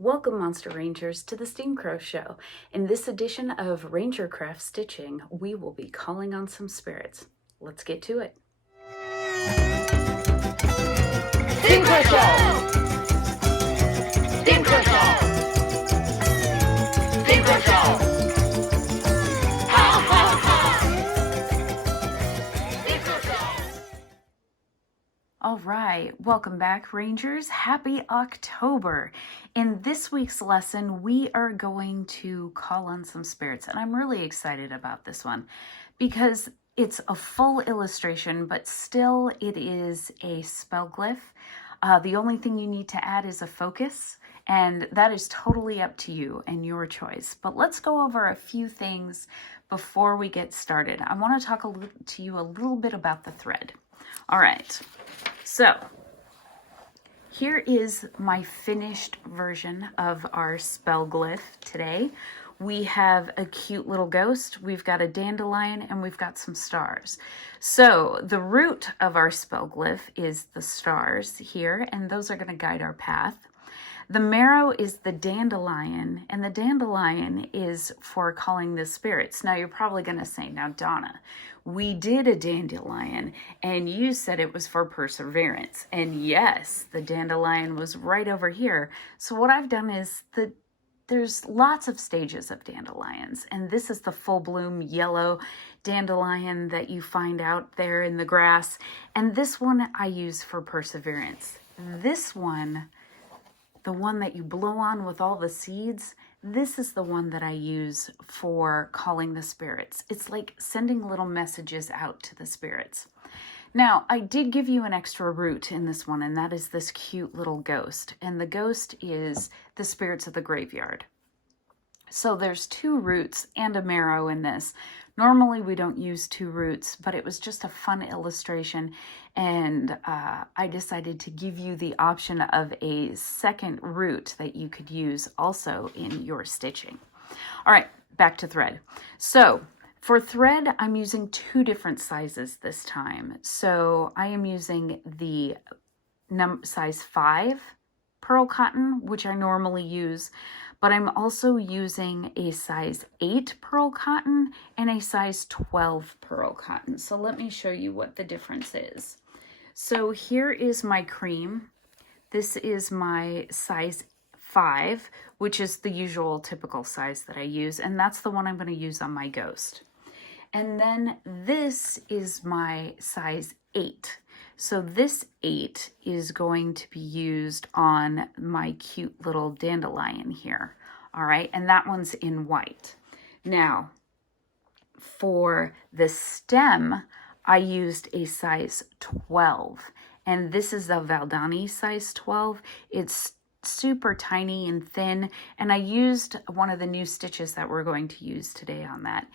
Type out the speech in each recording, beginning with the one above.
Welcome, Monster Rangers, to the Steam Crow Show. In this edition of RangerCraft Stitching, we will be calling on some spirits. Let's get to it. Steam Crow Show! Steam Crow Show! Steam Crow Show! Ha ha ha! Steam Crow Show! All right, welcome back, Rangers. Happy October. In this week's lesson, we are going to call on some spirits, and I'm really excited about this one because it's a full illustration, but still it is a spell glyph. The only thing you need to add is a focus, and that is totally up to you and your choice. But let's go over a few things before we get started. I want to talk to you a little bit about the thread. All right, so here is my finished version of our spell glyph today. We have a cute little ghost, we've got a dandelion, and we've got some stars. So the root of our spell glyph is the stars here, and those are going to guide our path. The marrow is the dandelion, and the dandelion is for calling the spirits. Now you're probably going to say, now Donna, we did a dandelion, and you said it was for perseverance. And yes, the dandelion was right over here. So what I've done is there's lots of stages of dandelions, and this is the full bloom yellow dandelion that you find out there in the grass. And this one I use for perseverance. This one, the one that you blow on with all the seeds, this is the one that I use for calling the spirits. It's like sending little messages out to the spirits. Now, I did give you an extra root in this one, and that is this cute little ghost. And the ghost is the spirits of the graveyard. So there's 2 roots and a marrow in this. Normally we don't use 2 roots, but it was just a fun illustration, and I decided to give you the option of a second root that you could use also in your stitching. All right, back to thread. So for thread, I'm using 2 different sizes this time. So I am using the size 5 pearl cotton, which I normally use, but I'm also using a size 8 pearl cotton and a size 12 pearl cotton. So let me show you what the difference is. So here is my cream. This is my size 5, which is the usual typical size that I use, and that's the one I'm going to use on my ghost. And then this is my size 8. So this 8 is going to be used on my cute little dandelion here. All right, and that one's in white. Now, for the stem, I used a size 12. And this is a Valdani size 12. It's super tiny and thin. And I used one of the new stitches that we're going to use today on that.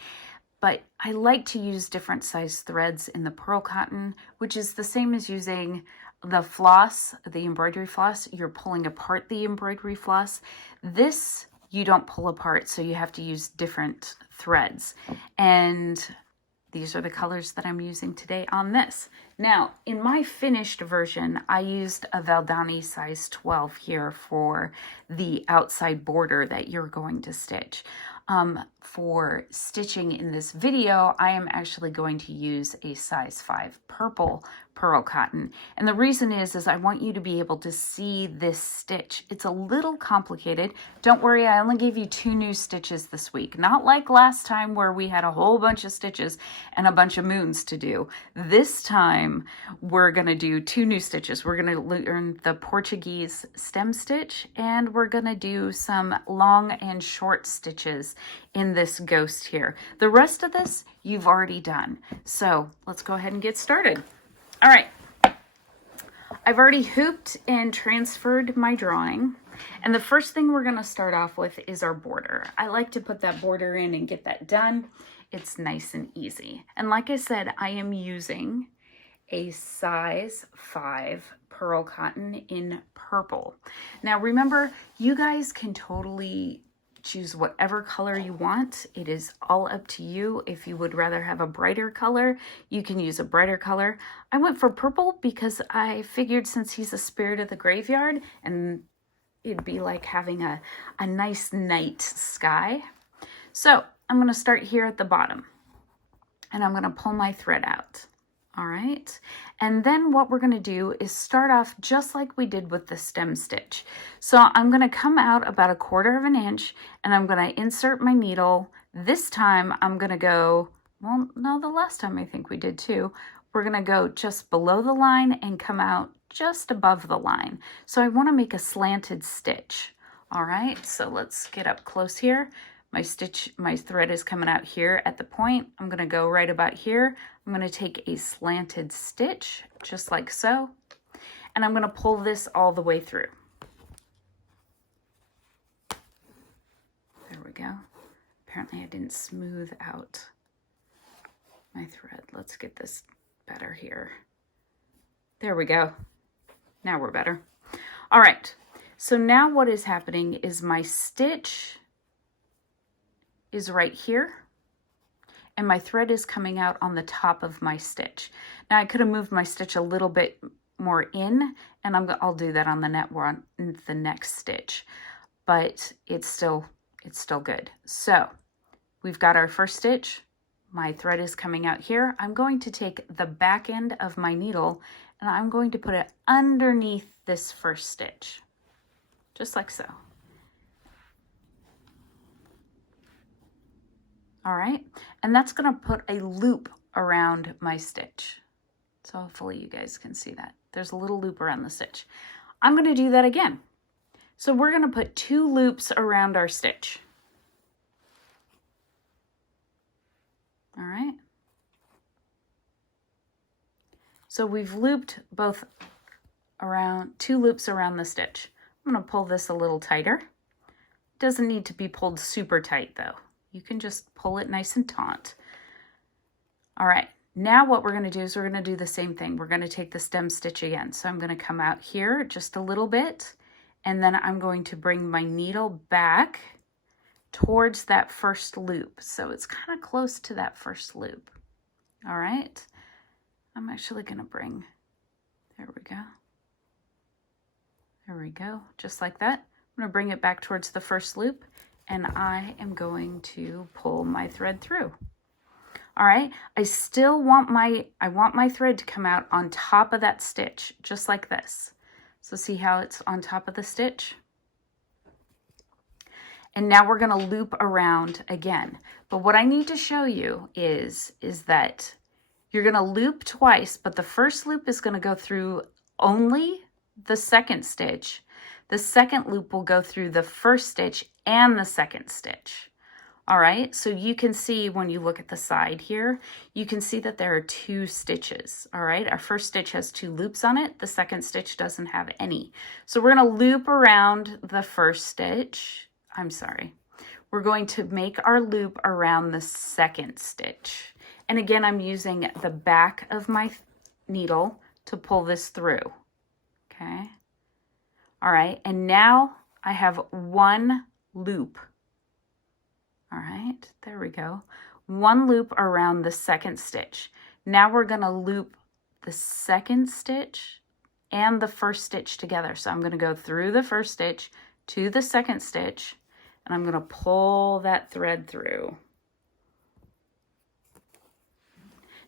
But I like to use different size threads in the pearl cotton, which is the same as using the floss, the embroidery floss. You're pulling apart the embroidery floss. This you don't pull apart, so you have to use different threads. And these are the colors that I'm using today on this. Now, in my finished version, I used a Valdani size 12 here for the outside border that you're going to stitch. For stitching in this video, I am actually going to use a size 5 purple pearl cotton. And the reason is I want you to be able to see this stitch. It's a little complicated. Don't worry, I only gave you 2 new stitches this week. Not like last time where we had a whole bunch of stitches and a bunch of moons to do. This time, we're going to do 2 new stitches. We're going to learn the Portuguese stem stitch, and we're going to do some long and short stitches in this ghost here. The rest of this you've already done. So let's go ahead and get started. All right. I've already hooped and transferred my drawing. And the first thing we're going to start off with is our border. I like to put that border in and get that done. It's nice and easy. And like I said, I am using a size 5 pearl cotton in purple. Now remember, you guys can totally choose whatever color you want. It is all up to you. If you would rather have a brighter color, you can use a brighter color. I went for purple because I figured since he's a spirit of the graveyard and it'd be like having a nice night sky. So I'm going to start here at the bottom, and I'm going to pull my thread out. All right, and then what we're going to do is start off just like we did with the stem stitch. So I'm going to come out about 1/4 of an inch, and I'm going to insert my needle. This time I'm going to go, well, no, the last time I think we did too. We're going to go just below the line and come out just above the line. So I want to make a slanted stitch. All right, so let's get up close here. My thread is coming out here at the point. I'm going to go right about here. I'm going to take a slanted stitch, just like so, and I'm going to pull this all the way through. There we go. Apparently I didn't smooth out my thread. Let's get this better here. There we go. Now we're better. All right, so now what is happening is my stitch is right here, and my thread is coming out on the top of my stitch. Now I could have moved my stitch a little bit more in, and I'll do that on the next stitch, but it's still good. So we've got our first stitch. My thread is coming out here. I'm going to take the back end of my needle and I'm going to put it underneath this first stitch, just like so. All right, and that's going to put a loop around my stitch. So hopefully you guys can see that. There's a little loop around the stitch. I'm going to do that again. So we're going to put 2 loops around our stitch. All right. So we've looped both around 2 loops around the stitch. I'm going to pull this a little tighter. Doesn't need to be pulled super tight though. You can just pull it nice and taut. All right, now what we're going to do is we're going to do the same thing. We're going to take the stem stitch again. So I'm going to come out here just a little bit, and then I'm going to bring my needle back towards that first loop. So it's kind of close to that first loop. All right, I'm actually going to bring, there we go. There we go, just like that. I'm going to bring it back towards the first loop, and I am going to pull my thread through. All right, I still want my thread to come out on top of that stitch, just like this. So see how it's on top of the stitch? And now we're gonna loop around again. But what I need to show you is that you're gonna loop twice, but the first loop is gonna go through only the second stitch. The second loop will go through the first stitch and the second stitch. All right, so you can see when you look at the side here, you can see that there are 2 stitches. All right, our first stitch has 2 loops on it. The second stitch doesn't have any. So we're gonna loop around the first stitch. I'm sorry. We're going to make our loop around the second stitch. And again, I'm using the back of my needle to pull this through, okay? All right, and now I have 1 loop. All right, there we go. 1 loop around the second stitch. Now we're gonna loop the second stitch and the first stitch together. So I'm gonna go through the first stitch to the second stitch, and I'm gonna pull that thread through.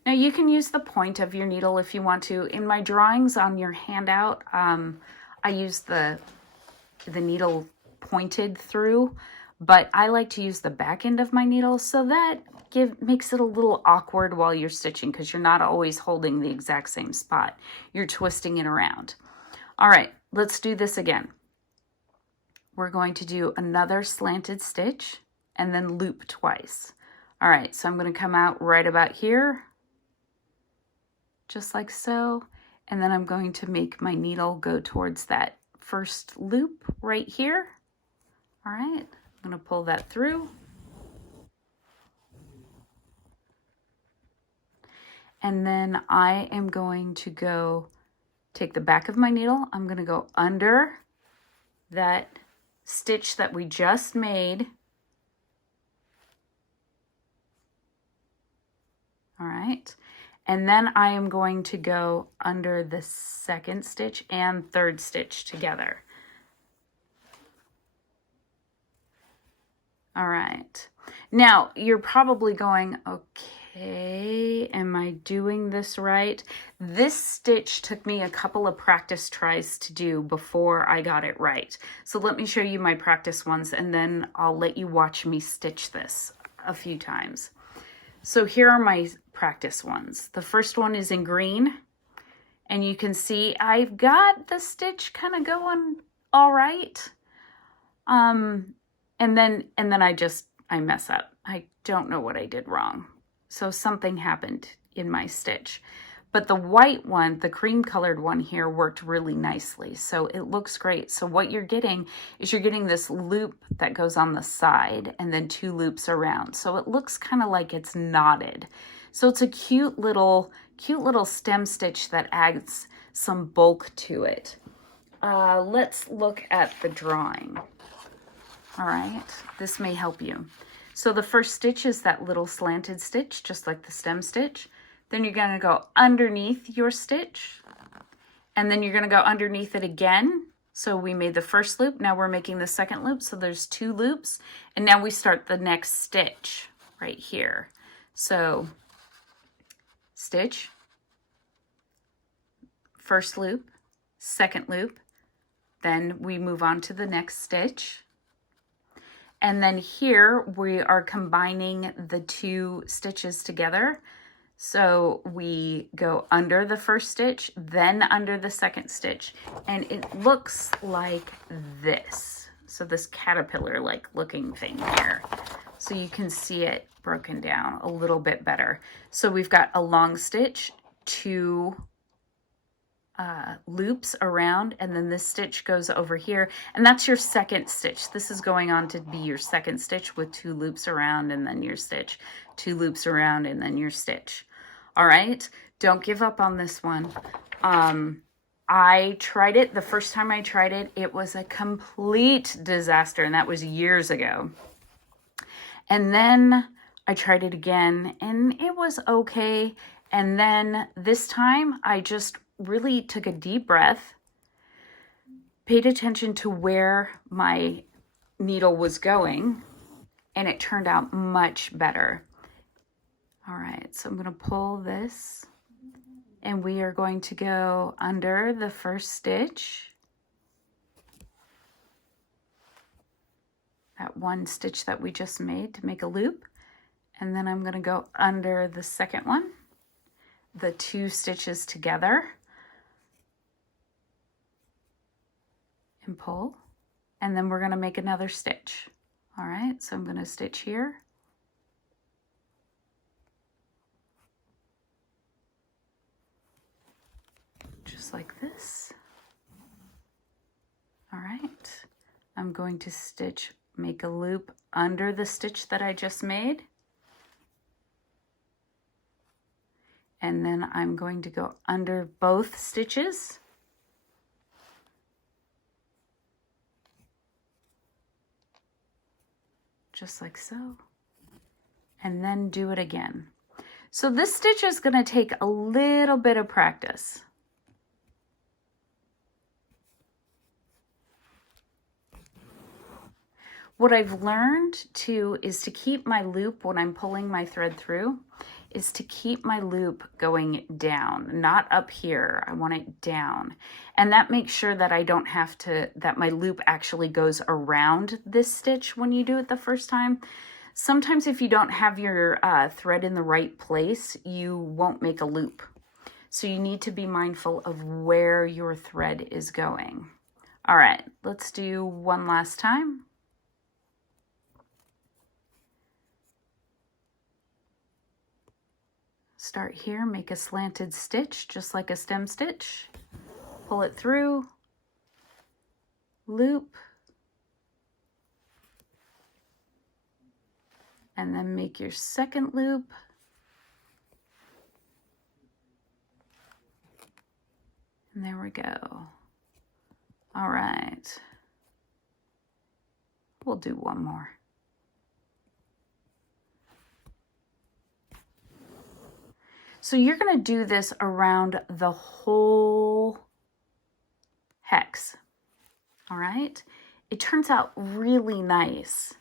Now you can use the point of your needle if you want to. In my drawings on your handout, I use the needle pointed through, but I like to use the back end of my needle, so that makes it a little awkward while you're stitching because you're not always holding the exact same spot. You're twisting it around. All right, let's do this again. We're going to do another slanted stitch and then loop twice. All right, so I'm going to come out right about here, just like so. And then I'm going to make my needle go towards that first loop right here. All right, I'm going to pull that through. And then I am going to go take the back of my needle. I'm going to go under that stitch that we just made. All right. And then I am going to go under the second stitch and third stitch together. All right. Now, you're probably going, okay, am I doing this right? This stitch took me a couple of practice tries to do before I got it right. So let me show you my practice ones, and then I'll let you watch me stitch this a few times. So here are my practice ones. The first one is in green, and you can see I've got the stitch kind of going all right. And then I mess up. I don't know what I did wrong. So something happened in my stitch. But the white one, the cream colored one here, worked really nicely. So it looks great. So what you're getting is you're getting this loop that goes on the side and then 2 loops around. So it looks kind of like it's knotted. So it's a cute little stem stitch that adds some bulk to it. Let's look at the drawing. All right, this may help you. So the first stitch is that little slanted stitch, just like the stem stitch. Then you're going to go underneath your stitch, and then you're going to go underneath it again. So we made the first loop, now we're making the second loop, so there's 2 loops, and now we start the next stitch right here. So stitch, first loop, second loop, then we move on to the next stitch. And then here we are combining the 2 stitches together. So we go under the first stitch, then under the second stitch, and it looks like this. So this caterpillar-like looking thing here. So you can see it broken down a little bit better. So we've got a long stitch, 2 loops around, and then this stitch goes over here, and that's your second stitch. This is going on to be your second stitch with 2 loops around, and then your stitch, 2 loops around, and then your stitch. All right, don't give up on this one. I tried it the first time I tried it. It was a complete disaster, and that was years ago. And then I tried it again, and it was okay. And then this time I just really took a deep breath, paid attention to where my needle was going, and it turned out much better. All right, so I'm going to pull this, and we are going to go under the first stitch, that one stitch that we just made to make a loop, and then I'm going to go under the second one, the 2 stitches together, and pull, and then we're going to make another stitch. All right, so I'm going to stitch here, just like this. All right, I'm going to stitch, make a loop under the stitch that I just made, and then I'm going to go under both stitches, just like so, and then do it again. So this stitch is going to take a little bit of practice. What I've learned too is to keep my loop when I'm pulling my thread through, is to keep my loop going down, not up here. I want it down. And that makes sure that I don't have to, that my loop actually goes around this stitch when you do it the first time. Sometimes if you don't have your thread in the right place, you won't make a loop. So you need to be mindful of where your thread is going. All right, let's do one last time. Start here, make a slanted stitch, just like a stem stitch. Pull it through, loop, and then make your second loop. And there we go. All right. We'll do one more. So you're going to do this around the whole hex. All right. It turns out really nice.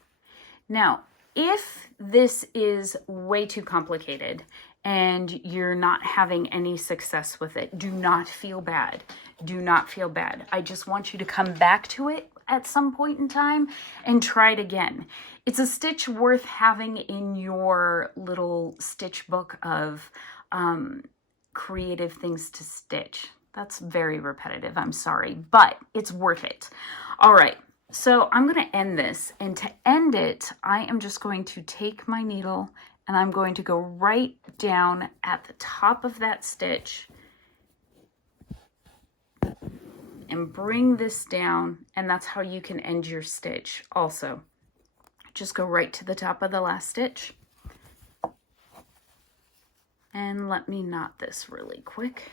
Now, if this is way too complicated and you're not having any success with it, do not feel bad. Do not feel bad. I just want you to come back to it at some point in time and try it again. It's a stitch worth having in your little stitch book of creative things to stitch. That's very repetitive, I'm sorry, but it's worth it. All right, so I'm going to end this, and to end it, I am just going to take my needle and I'm going to go right down at the top of that stitch and bring this down, and that's how you can end your stitch also. Just go right to the top of the last stitch. And let me knot this really quick.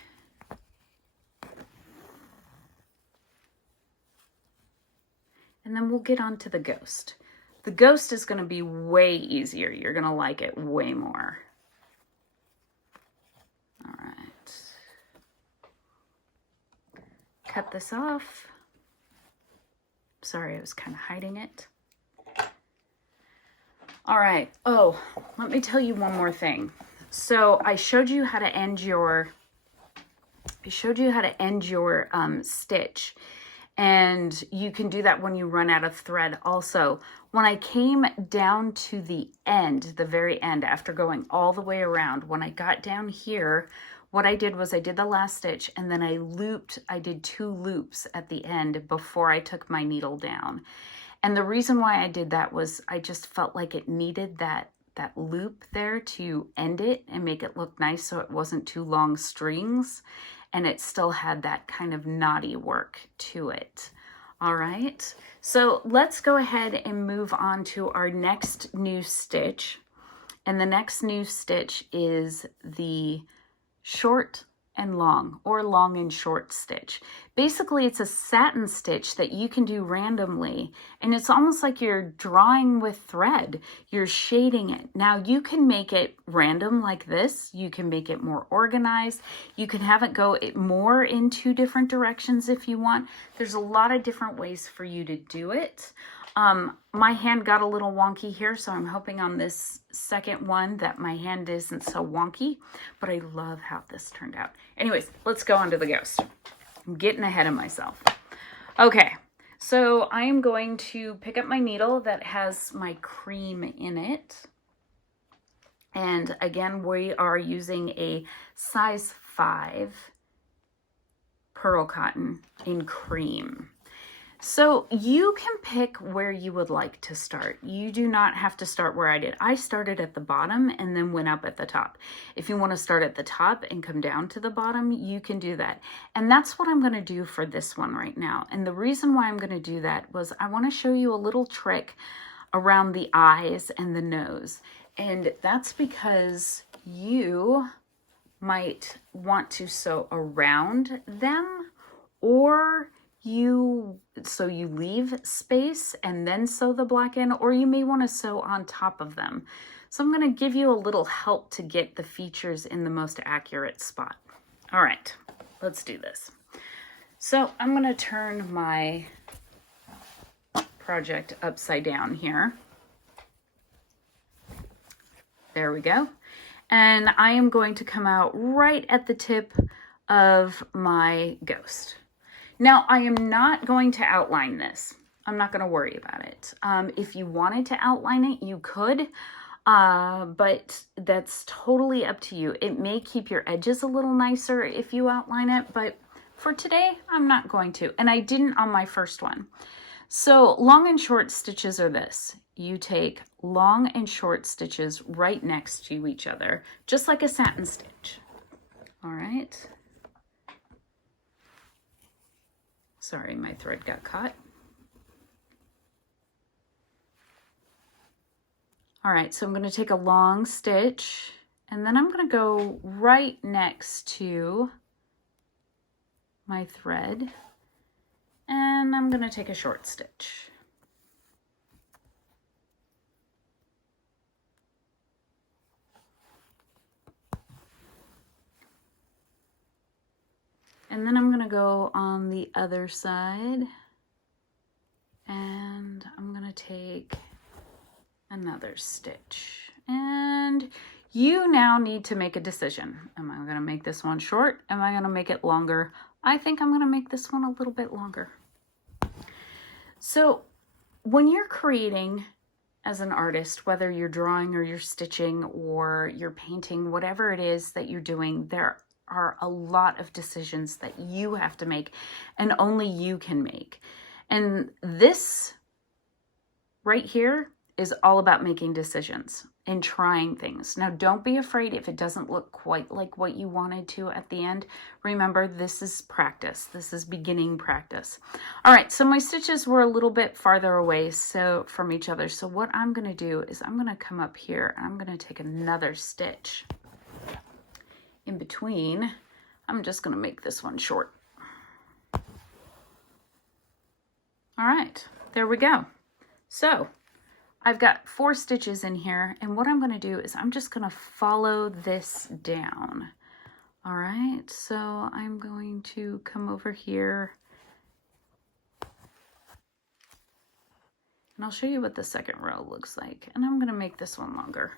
And then we'll get on to the ghost. The ghost is going to be way easier. You're going to like it way more. All right. Cut this off. Sorry, I was kind of hiding it. All right. Oh, let me tell you one more thing. So I showed you how to end your stitch, and you can do that when you run out of thread. Also, when I came down to the end, the very end, after going all the way around, when I got down here, what I did was I did the last stitch and then I did 2 loops at the end before I took my needle down. And the reason why I did that was I just felt like it needed that loop there to end it and make it look nice, so it wasn't too long strings and it still had that kind of knotty work to it. All right, so let's go ahead and move on to our next new stitch. And the next new stitch is the short and long, or long and short stitch. Basically, it's a satin stitch that you can do randomly, and it's almost like you're drawing with thread. You're shading it. Now, you can make it random like this. You can make it more organized. You can have it go more in 2 different directions if you want. There's a lot of different ways for you to do it. My hand got a little wonky here, so I'm hoping on this second one that my hand isn't so wonky, but I love how this turned out. Anyways, let's go on to the ghost. I'm getting ahead of myself. Okay, so I am going to pick up my needle that has my cream in it. And again, we are using a size 5 pearl cotton in cream. So you can pick where you would like to start. You do not have to start where I did. I started at the bottom and then went up at the top. If you want to start at the top and come down to the bottom, you can do that. And that's what I'm going to do for this one right now. And the reason why I'm going to do that was I want to show you a little trick around the eyes and the nose. And that's because you might want to sew around them, or you leave space and then sew the black in, or you may want to sew on top of them. So I'm going to give you a little help to get the features in the most accurate spot. All right, let's do this. So I'm going to turn my project upside down here. There we go. And I am going to come out right at the tip of my ghost. Now, I am not going to outline this. I'm not going to worry about it. If you wanted to outline it, you could, but that's totally up to you. It may keep your edges a little nicer if you outline it, but for today, I'm not going to. And I didn't on my first one. So long and short stitches are this. You take long and short stitches right next to each other, just like a satin stitch. All right. Sorry, my thread got caught. All right, so I'm going to take a long stitch, and then I'm going to go right next to my thread, and I'm going to take a short stitch. And then I'm going to go on the other side, and I'm going to take another stitch. And you now need to make a decision. Am I going to make this one short? Am I going to make it longer? I think I'm going to make this one a little bit longer. So when you're creating as an artist, whether you're drawing or you're stitching or you're painting, whatever it is that you're doing, there are a lot of decisions that you have to make and only you can make. And this right here is all about making decisions and trying things. Now, don't be afraid if it doesn't look quite like what you wanted to at the end. Remember, this is practice. This is beginning practice. All right, so my stitches were a little bit farther away from each other. So what I'm going to do is I'm going to come up here and I'm going to take another stitch in between. I'm just going to make this one short. All right, there we go. So I've got 4 stitches in here, and what I'm going to do is I'm just going to follow this down. All right, so I'm going to come over here, and I'll show you what the second row looks like, and I'm going to make this one longer.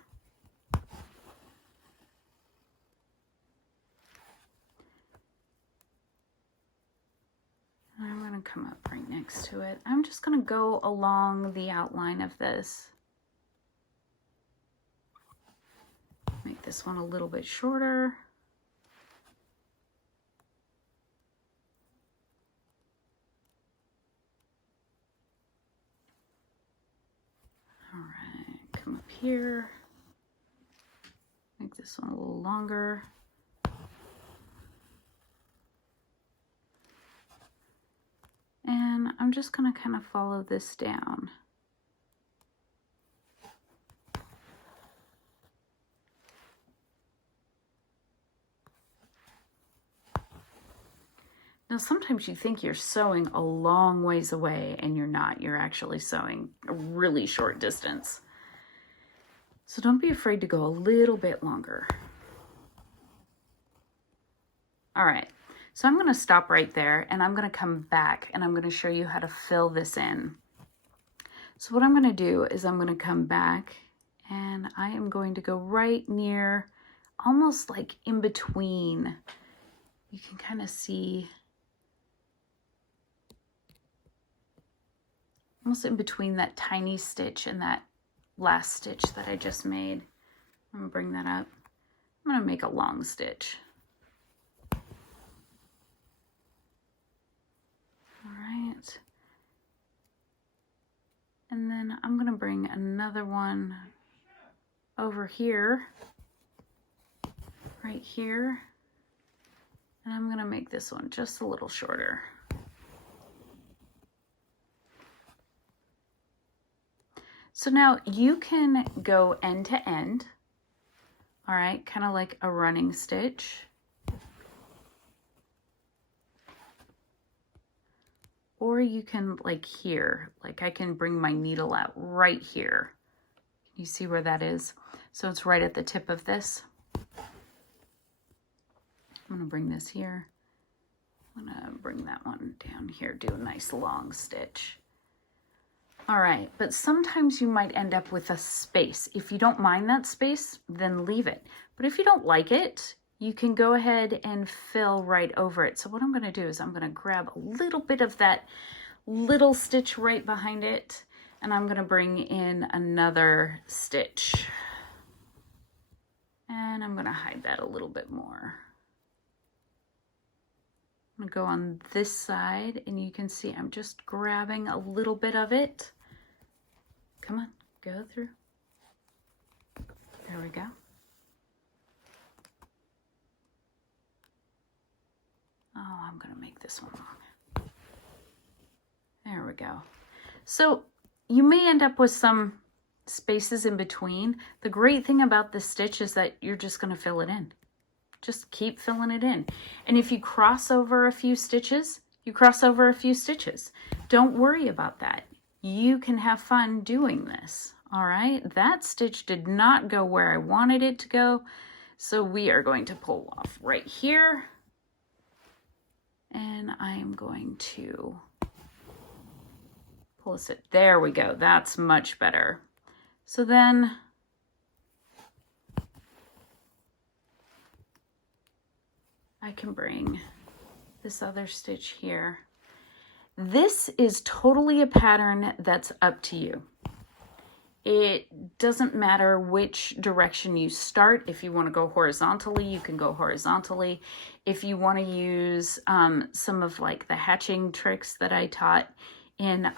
I'm going to come up right next to it. I'm just going to go along the outline of this. Make this one a little bit shorter. All right, come up here. Make this one a little longer. And I'm just going to kind of follow this down. Now, sometimes you think you're sewing a long ways away and you're not. You're actually sewing a really short distance. So don't be afraid to go a little bit longer. All right. So I'm going to stop right there and I'm going to come back and I'm going to show you how to fill this in. So what I'm going to do is I'm going to come back and I am going to go right near, almost like in between. You can kind of see, almost in between that tiny stitch and that last stitch that I just made. I'm going to bring that up. I'm going to make a long stitch. Right. And then I'm going to bring another one over here, right here, and I'm going to make this one just a little shorter. So now you can go end to end, all right, kind of like a running stitch. Or you can, like here, like I can bring my needle out right here. You see where that is? So it's right at the tip of this. I'm gonna bring this here. I'm gonna bring that one down here, do a nice long stitch. All right, but sometimes you might end up with a space. If you don't mind that space, then leave it. But if you don't like it, you can go ahead and fill right over it. So what I'm going to do is I'm going to grab a little bit of that little stitch right behind it, and I'm going to bring in another stitch. And I'm going to hide that a little bit more. I'm going to go on this side, and you can see I'm just grabbing a little bit of it. Come on, go through. There we go. Oh, I'm going to make this one long. There we go. So you may end up with some spaces in between. The great thing about this stitch is that you're just going to fill it in. Just keep filling it in. And if you cross over a few stitches, you cross over a few stitches. Don't worry about that. You can have fun doing this. All right. That stitch did not go where I wanted it to go. So we are going to pull off right here. And I'm going to pull this. There we go. That's much better. So then I can bring this other stitch here. This is totally a pattern that's up to you. It doesn't matter which direction you start. If you want to go horizontally, you can go horizontally. If you want to use some of like the hatching tricks that I taught in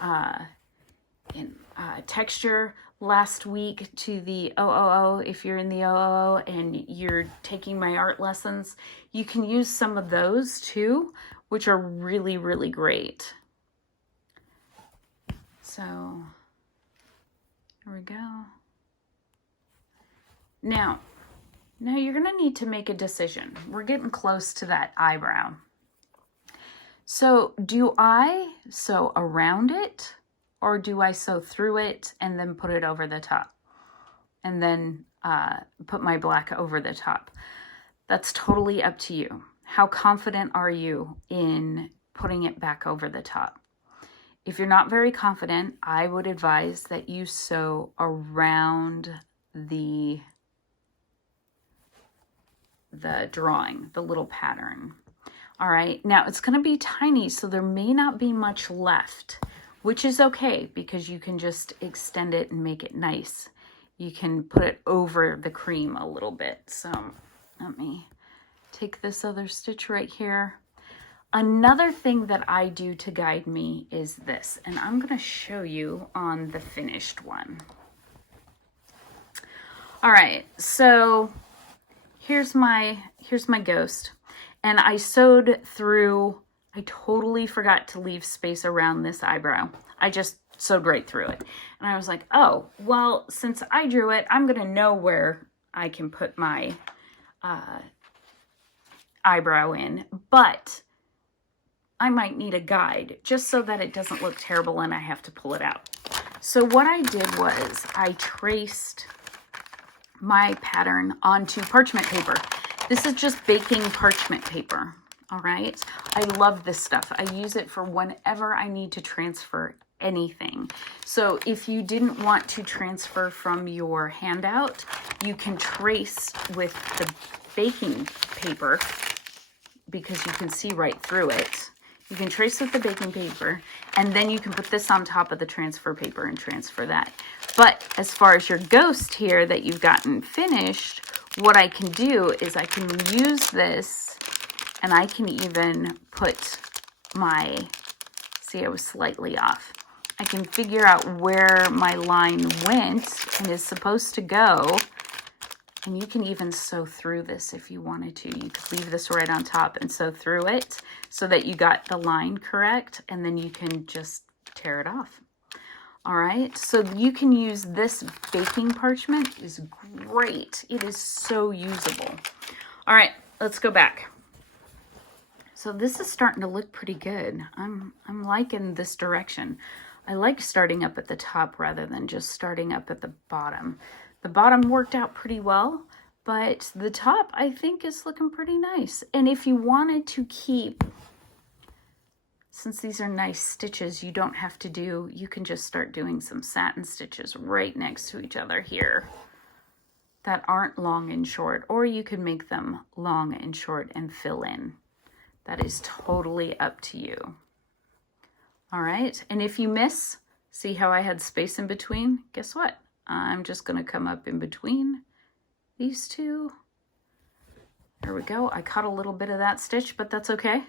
texture last week to the OOO, if you're in the OOO and you're taking my art lessons, you can use some of those too, which are really, really great. So here we go. Now you're going to need to make a decision. We're getting close to that eyebrow. So do I sew around it, or do I sew through it and then put it over the top? And then put my black over the top? That's totally up to you. How confident are you in putting it back over the top? If you're not very confident, I would advise that you sew around the drawing, the little pattern. All right, now it's going to be tiny, so there may not be much left, which is okay because you can just extend it and make it nice. You can put it over the cream a little bit. So let me take this other stitch right here. Another thing that I do to guide me is this, and I'm going to show you on the finished one. All right, so here's my ghost, and I sewed through. I totally forgot to leave space around this eyebrow. I just sewed right through it, and I was like, oh well, since I drew it, I'm going to know where I can put my eyebrow in, but I might need a guide just so that it doesn't look terrible and I have to pull it out. So what I did was I traced my pattern onto parchment paper. This is just baking parchment paper, all right? I love this stuff. I use it for whenever I need to transfer anything. So if you didn't want to transfer from your handout, you can trace with the baking paper because you can see right through it. You can trace with the baking paper, and then you can put this on top of the transfer paper and transfer that. But as far as your ghost here that you've gotten finished, what I can do is I can use this, and I can even put my, see, I was slightly off. I can figure out where my line went and is supposed to go. And you can even sew through this if you wanted to. You could leave this right on top and sew through it so that you got the line correct, and then you can just tear it off. All right, so you can use this baking parchment. It is great. It is so usable. All right, let's go back. So this is starting to look pretty good. I'm liking this direction. I like starting up at the top rather than just starting up at the bottom. The bottom worked out pretty well, but the top I think is looking pretty nice. And if you wanted to keep, since these are nice stitches, you don't have to do, you can just start doing some satin stitches right next to each other here that aren't long and short, or you can make them long and short and fill in. That is totally up to you. All right, and if you miss, see how I had space in between? Guess what? I'm just going to come up in between these two. There we go. I caught a little bit of that stitch, but that's okay.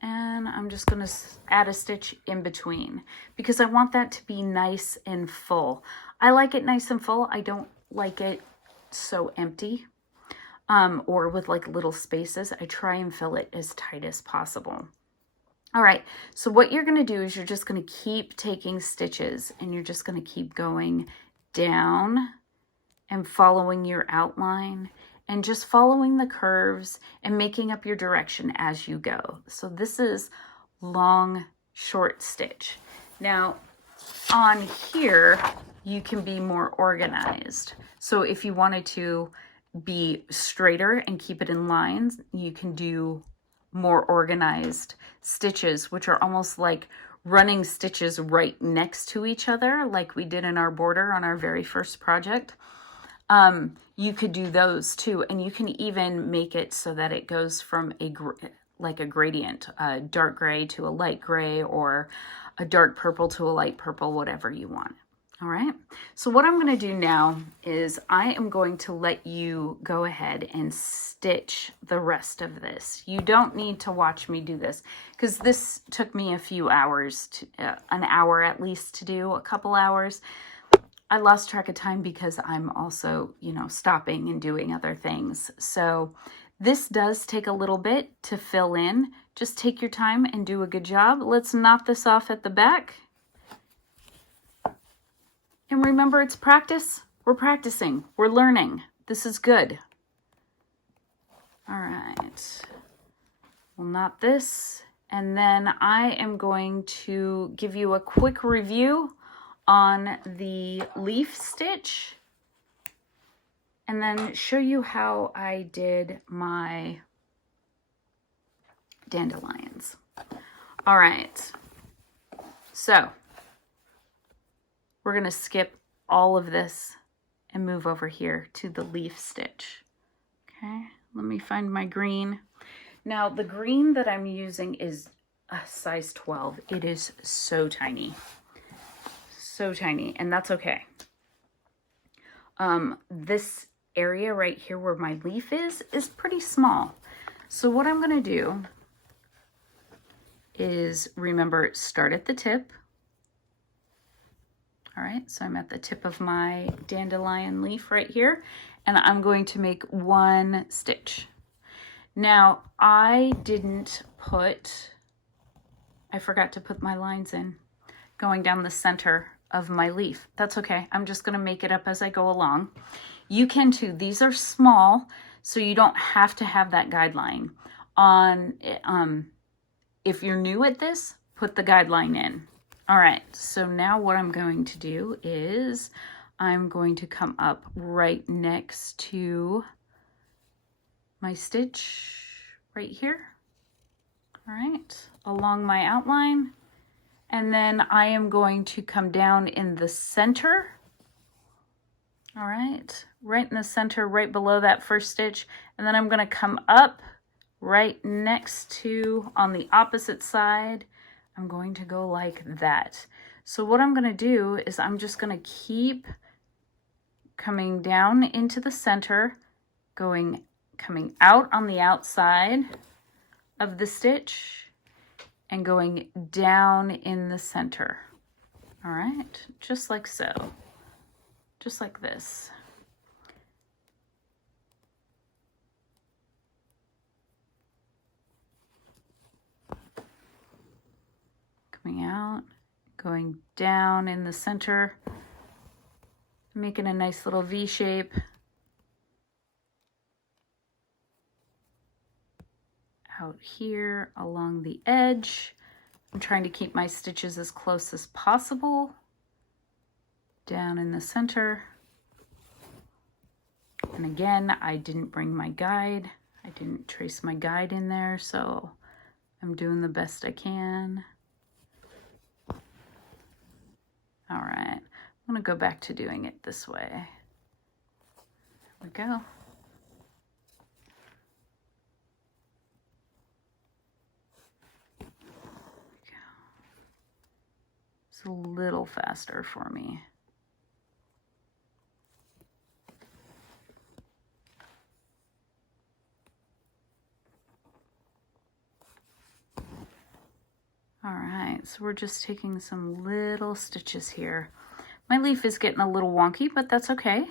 And I'm just going to add a stitch in between because I want that to be nice and full. I like it nice and full. I don't like it so empty or with like little spaces. I try and fill it as tight as possible. All right, so what you're going to do is you're just going to keep taking stitches and you're just going to keep going down and following your outline and just following the curves and making up your direction as you go. So this is long, short stitch. Now on here, you can be more organized. So if you wanted to be straighter and keep it in lines, you can do more organized stitches, which are almost like running stitches right next to each other like we did in our border on our very first project. You could do those too, and you can even make it so that it goes from like a gradient, a dark gray to a light gray, or a dark purple to a light purple, whatever you want. All right, so what I'm going to do now is I am going to let you go ahead and stitch the rest of this. You don't need to watch me do this because this took me a few hours, an hour at least to do, a couple hours. I lost track of time because I'm also, stopping and doing other things. So this does take a little bit to fill in. Just take your time and do a good job. Let's knot this off at the back. And remember, it's practice. We're practicing. We're learning. This is good. All right. We'll knot this. And then I am going to give you a quick review on the leaf stitch. And then show you how I did my dandelions. All right. So we're going to skip all of this and move over here to the leaf stitch. Okay, let me find my green. Now, the green that I'm using is a size 12. It is so tiny. So tiny, and that's okay. This area right here where my leaf is pretty small. So what I'm going to do is, remember, start at the tip. All right, so I'm at the tip of my dandelion leaf right here, and I'm going to make one stitch. Now, I forgot to put my lines in going down the center of my leaf. That's okay. I'm just going to make it up as I go along. You can too. These are small, so you don't have to have that guideline. If you're new at this, put the guideline in. All right, so now what I'm going to do is I'm going to come up right next to my stitch right here. All right, along my outline. And then I am going to come down in the center. All right in the center, right below that first stitch. And then I'm going to come up right next to, on the opposite side, I'm going to go like that. So what I'm going to do is I'm just going to keep coming down into the center, coming out on the outside of the stitch and going down in the center. All right, just like so, just like this. Coming out, going down in the center, making a nice little V shape. Out here along the edge. I'm trying to keep my stitches as close as possible. Down in the center. And again, I didn't bring my guide. I didn't trace my guide in there, so I'm doing the best I can. All right, I'm going to go back to doing it this way. There we go. It's a little faster for me. All right, so we're just taking some little stitches here. My leaf is getting a little wonky, but that's okay.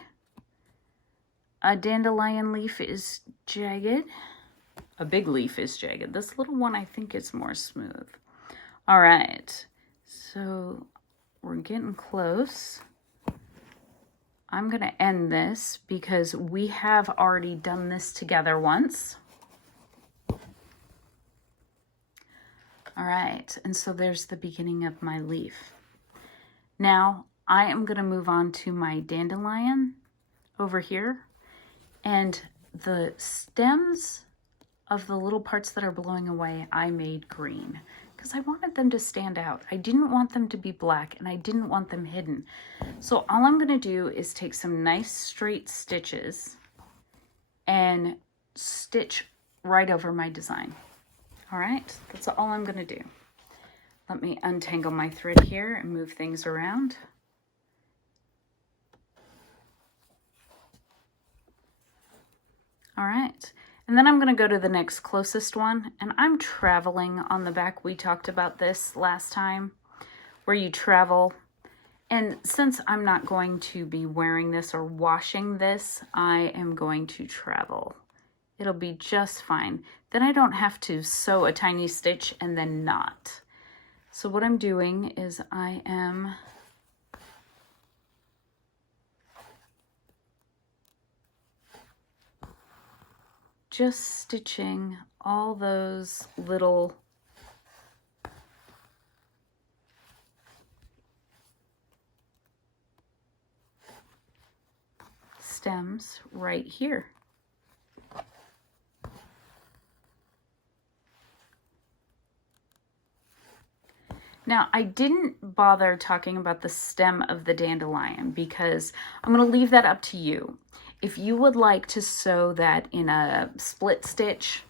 A dandelion leaf is jagged. A big leaf is jagged. This little one, I think, is more smooth. All right, so we're getting close. I'm going to end this because we have already done this together once. All right, and so there's the beginning of my leaf. Now I am going to move on to my dandelion over here, and the stems of the little parts that are blowing away I made green because I wanted them to stand out. I didn't want them to be black and I didn't want them hidden. So all I'm going to do is take some nice straight stitches and stitch right over my design. All right, that's all I'm going to do. Let me untangle my thread here and move things around. All right, and then I'm going to go to the next closest one, and I'm traveling on the back. We talked about this last time, where you travel. And since I'm not going to be wearing this or washing this, I am going to travel. It'll be just fine. Then I don't have to sew a tiny stitch and then not. So what I'm doing is I am just stitching all those little stems right here. Now, I didn't bother talking about the stem of the dandelion because I'm going to leave that up to you. If you would like to sew that in a split stitch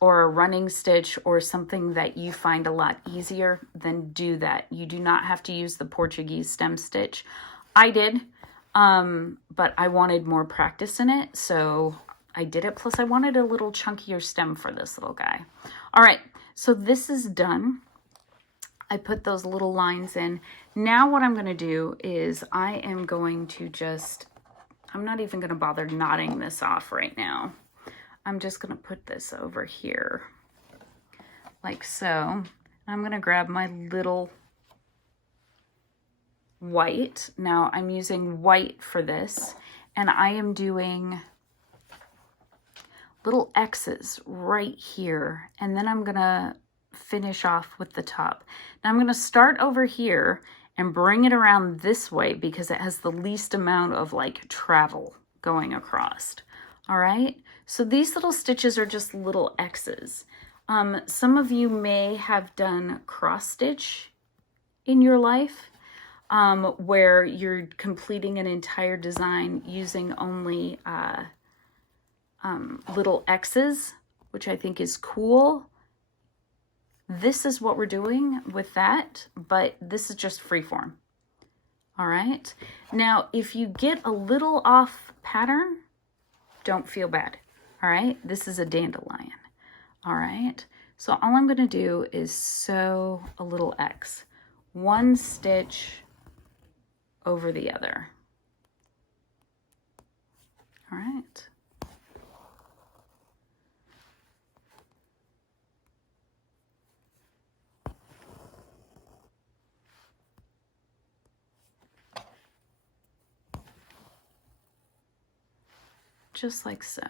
or a running stitch or something that you find a lot easier, then do that. You do not have to use the Portuguese stem stitch. I did, but I wanted more practice in it, so I did it. Plus, I wanted a little chunkier stem for this little guy. All right, so this is done. I put those little lines in. Now what I'm going to do is I am going to just, I'm not even going to bother knotting this off right now. I'm just going to put this over here like so. I'm going to grab my little white. Now I'm using white for this, and I am doing little X's right here, and then I'm going to finish off with the top. Now I'm going to start over here and bring it around this way because it has the least amount of like travel going across. All right, so these little stitches are just little X's. Some of you may have done cross stitch in your life where you're completing an entire design using only little X's, which I think is cool. This is what we're doing with that, but this is just freeform. All right. Now, if you get a little off pattern, don't feel bad. All right. This is a dandelion. All right. So all I'm going to do is sew a little X, one stitch over the other. All right. Just like so.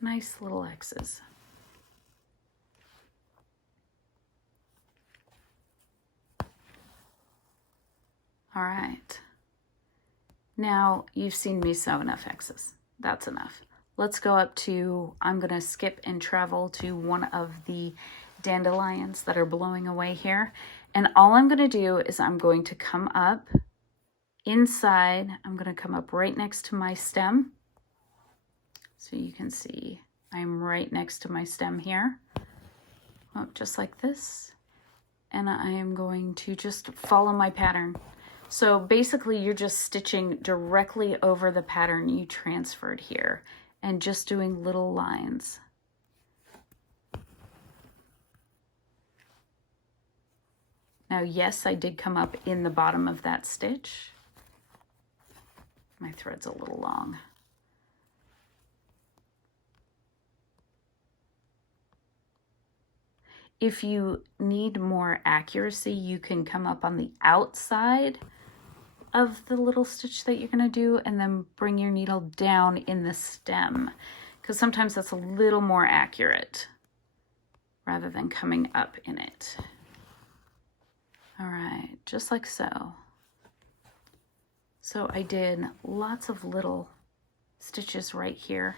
Nice little X's. All right. Now you've seen me sew enough X's. That's enough. Let's go up to, I'm going to skip and travel to one of the dandelions that are blowing away here. And all I'm going to do is I'm going to come up inside. I'm going to come up right next to my stem. So you can see I'm right next to my stem here, just like this. And I am going to just follow my pattern. So basically you're just stitching directly over the pattern you transferred here and just doing little lines. Now, yes, I did come up in the bottom of that stitch. My thread's a little long. If you need more accuracy, you can come up on the outside of the little stitch that you're going to do and then bring your needle down in the stem, because sometimes that's a little more accurate rather than coming up in it. All right, just like so. So I did lots of little stitches right here.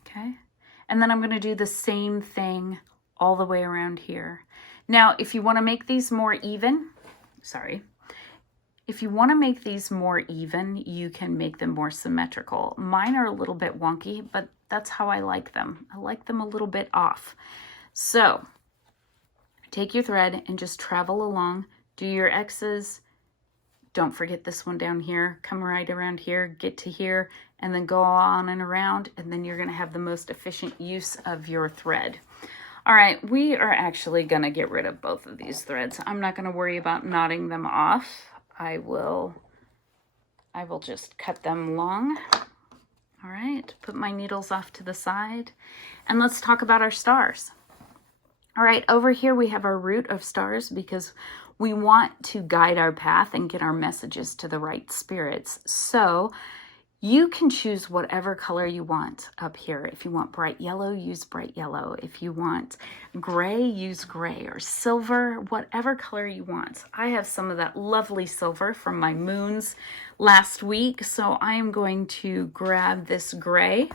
Okay, and then I'm going to do the same thing all the way around here. Now, if you want to make these more even, if you want to make these more even, you can make them more symmetrical. Mine are a little bit wonky, but that's how I like them. I like them a little bit off. So take your thread and just travel along, do your X's. Don't forget this one down here. Come right around here, get to here, and then go on and around, and then you're going to have the most efficient use of your thread. All right, we are actually going to get rid of both of these threads. I'm not going to worry about knotting them off. I will just cut them long. All right, put my needles off to the side, and let's talk about our stars. All right, over here we have our root of stars because we want to guide our path and get our messages to the right spirits. So you can choose whatever color you want up here. If you want bright yellow, use bright yellow. If you want gray, use gray, or silver, whatever color you want. I have some of that lovely silver from my moons last week, so I am going to grab this gray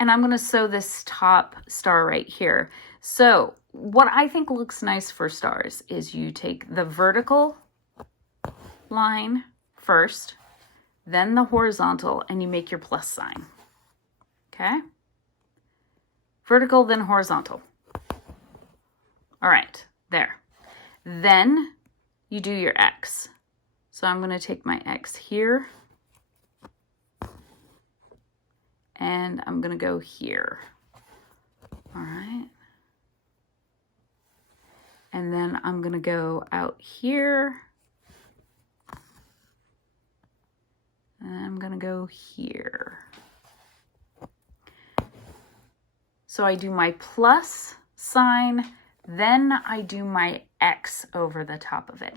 and I'm going to sew this top star right here. So what I think looks nice for stars is you take the vertical line first, then the horizontal, and you make your plus sign. Okay? Vertical, then horizontal. All right, there. Then you do your X. So I'm going to take my X here, and I'm going to go here. All right. And then I'm going to go out here. And I'm going to go here. So I do my plus sign, then I do my X over the top of it.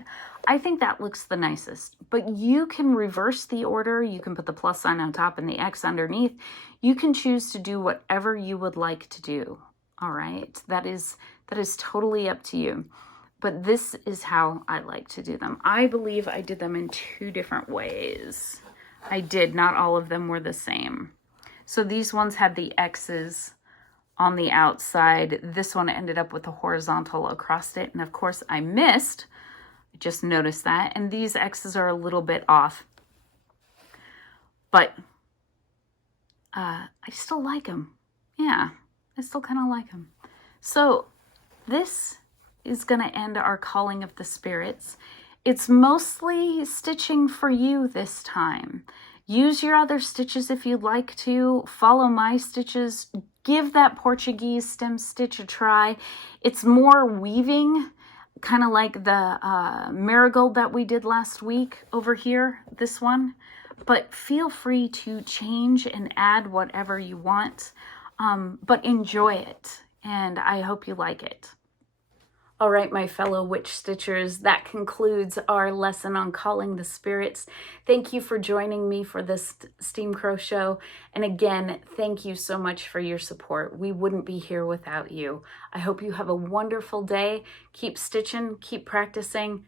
I think that looks the nicest, but you can reverse the order. You can put the plus sign on top and the X underneath. You can choose to do whatever you would like to do. All right, that is totally up to you. But this is how I like to do them. I believe I did them in 2 different ways. I did, not all of them were the same. So these ones had the X's on the outside. This one ended up with a horizontal across it. And of course I missed, I just noticed that. And these X's are a little bit off. But I still like them. Yeah, I still kind of like them. So this is going to end our calling of the spirits. It's mostly stitching for you this time. Use your other stitches if you'd like to. Follow my stitches. Give that Portuguese stem stitch a try. It's more weaving, kind of like the marigold that we did last week over here, this one. But feel free to change and add whatever you want. But enjoy it, and I hope you like it. All right, my fellow witch stitchers, that concludes our lesson on calling the spirits. Thank you for joining me for this Steam Crow show. And again, thank you so much for your support. We wouldn't be here without you. I hope you have a wonderful day. Keep stitching, keep practicing.